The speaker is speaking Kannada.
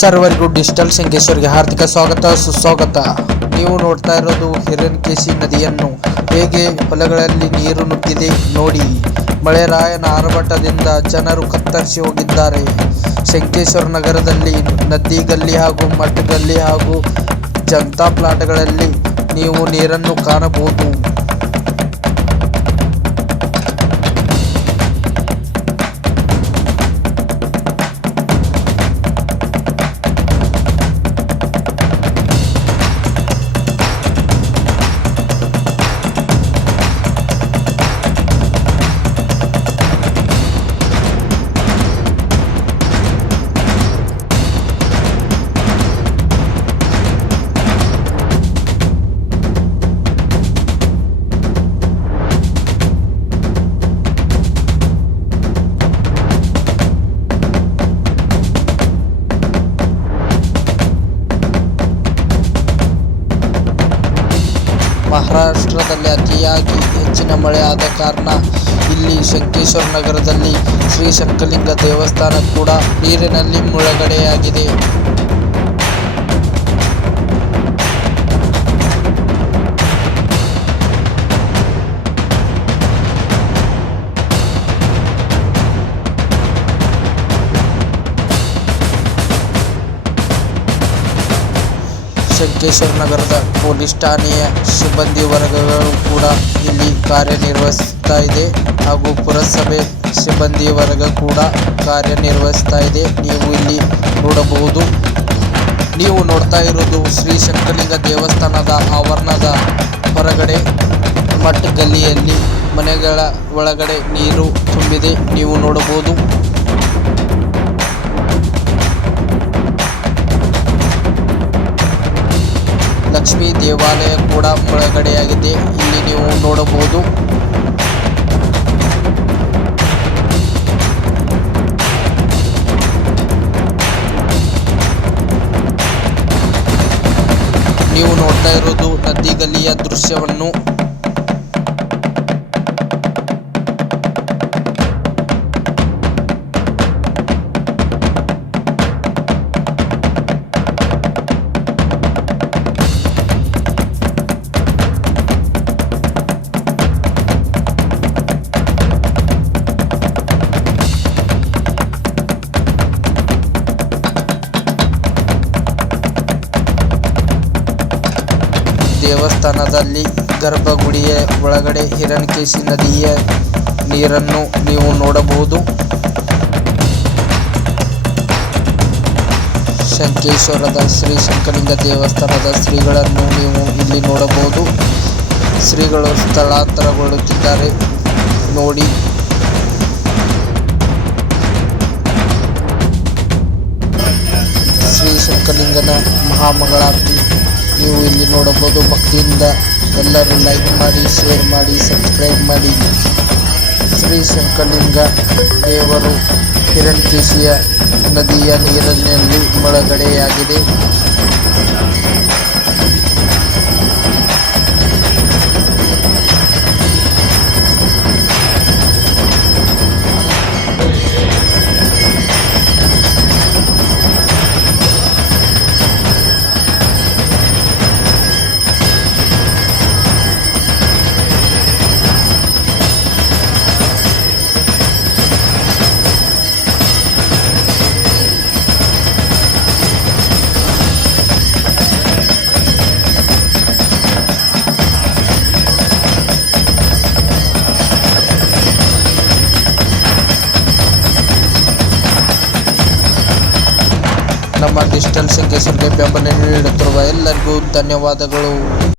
ಸರ್ವರಿಗೂ ಡಿಜಿಟಲ್ ಸಂಕೇಶ್ವರ್ಗೆ ಹಾರ್ದಿಕ ಸ್ವಾಗತ ಸುಸ್ವಾಗತ. ನೀವು ನೋಡ್ತಾ ಇರೋದು ಹಿರಣ್ಯಕೇಶಿ ನದಿಯನ್ನು ಹೇಗೆ ಹೊಲಗಳಲ್ಲಿ ನೀರು ನುಗ್ಗಿದೆ ನೋಡಿ. ಮಳೆರಾಯನ ಆರ್ಭಟದಿಂದ ಜನರು ಕತ್ತರಿಸಿ ಹೋಗಿದ್ದಾರೆ. ಸಂಕೇಶ್ವರ ನಗರದಲ್ಲಿ ನದಿ ಗಲ್ಲಿ ಹಾಗೂ ಮಠ ಗಲ್ಲಿ ಹಾಗೂ ಜನತಾ ಪ್ಲಾಟ್ಗಳಲ್ಲಿ ನೀವು ನೀರನ್ನು ಕಾಣಬಹುದು. ಮಹಾರಾಷ್ಟ್ರದಲ್ಲಿ ಅತಿಯಾಗಿ ಹೆಚ್ಚಿನ ಮಳೆ ಆದ ಕಾರಣ ಇಲ್ಲಿ ಸಂಕೇಶ್ವರ ನಗರದಲ್ಲಿ ಶ್ರೀ ಶಂಕರಲಿಂಗ ದೇವಸ್ಥಾನ ಕೂಡ ನೀರಿನಲ್ಲಿ ಮುಳುಗಡೆಯಾಗಿದೆ. ಸಂಕೇಶ್ವರ ನಗರದ ಪೊಲೀಸ್ ಠಾಣೆಯ ಸಿಬ್ಬಂದಿ ವರ್ಗಗಳು ಕೂಡ ಇಲ್ಲಿ ಕಾರ್ಯನಿರ್ವಹಿಸ್ತಾ ಇದೆ ಹಾಗೂ ಪುರಸಭೆ ಸಿಬ್ಬಂದಿ ವರ್ಗ ಕೂಡ ಕಾರ್ಯನಿರ್ವಹಿಸ್ತಾ ಇದೆ. ನೀವು ಇಲ್ಲಿ ನೋಡಬಹುದು. ನೀವು ನೋಡ್ತಾ ಇರೋದು ಶ್ರೀ ಶಂಕರಲಿಂಗ ದೇವಸ್ಥಾನದ ಆವರಣದ ಹೊರಗಡೆ ಮಠ ಗಲ್ಲಿಯಲ್ಲಿ ಮನೆಗಳ ಒಳಗಡೆ ನೀರು ತುಂಬಿದೆ. ನೀವು ನೋಡಬಹುದು. ಲಕ್ಷ್ಮೀ ದೇವಾಲಯ ಕೂಡ ಮುಳುಗಡೆಯಾಗಿದೆ. ಇಲ್ಲಿ ನೀವು ನೋಡಬಹುದು. ನೀವು ನೋಡ್ತಾ ಇರೋದು ನದಿ ಗಲ್ಲಿಯ ದೃಶ್ಯವನ್ನು. ದೇವಸ್ಥಾನದಲ್ಲಿ ಗರ್ಭಗುಡಿಯ ಒಳಗಡೆ ಹಿರಣ್ಯಕೇಶಿ ನದಿಯ ನೀರನ್ನು ನೀವು ನೋಡಬಹುದು. ಸಂಕೇಶ್ವರದ ಶ್ರೀ ಶಂಕರಲಿಂಗ ದೇವಸ್ಥಾನದ ಶ್ರೀಗಳನ್ನು ನೀವು ಇಲ್ಲಿ ನೋಡಬಹುದು. ಶ್ರೀಗಳು ಸ್ಥಳಾಂತರಗೊಳ್ಳುತ್ತಿದ್ದಾರೆ ನೋಡಿ. ಶ್ರೀ ಶಂಕರಲಿಂಗನ ಮಹಾಮಂಗಳಾರತಿ ನೀವು ಇಲ್ಲಿ ನೋಡಬಹುದು. ಭಕ್ತಿಯಿಂದ ಎಲ್ಲರೂ ಲೈಕ್ ಮಾಡಿ, ಶೇರ್ ಮಾಡಿ, ಸಬ್ಸ್ಕ್ರೈಬ್ ಮಾಡಿ. ಶ್ರೀ ಶಂಕರಲಿಂಗ ದೇವರು ಹಿರಣ್ಯಕೇಶಿಯ ನದಿಯ ನೀರಿನಲ್ಲಿ ಮುಳುಗಡೆಯಾಗಿದೆ. ನಮ್ಮ ಡಿಜಿಟಲ್ ಸಂಕೇಶ್ವರ್ಗೆ ಬೆಂಬಲ ನೀಡುತ್ತಿರುವ ಎಲ್ಲರಿಗೂ ಧನ್ಯವಾದಗಳು.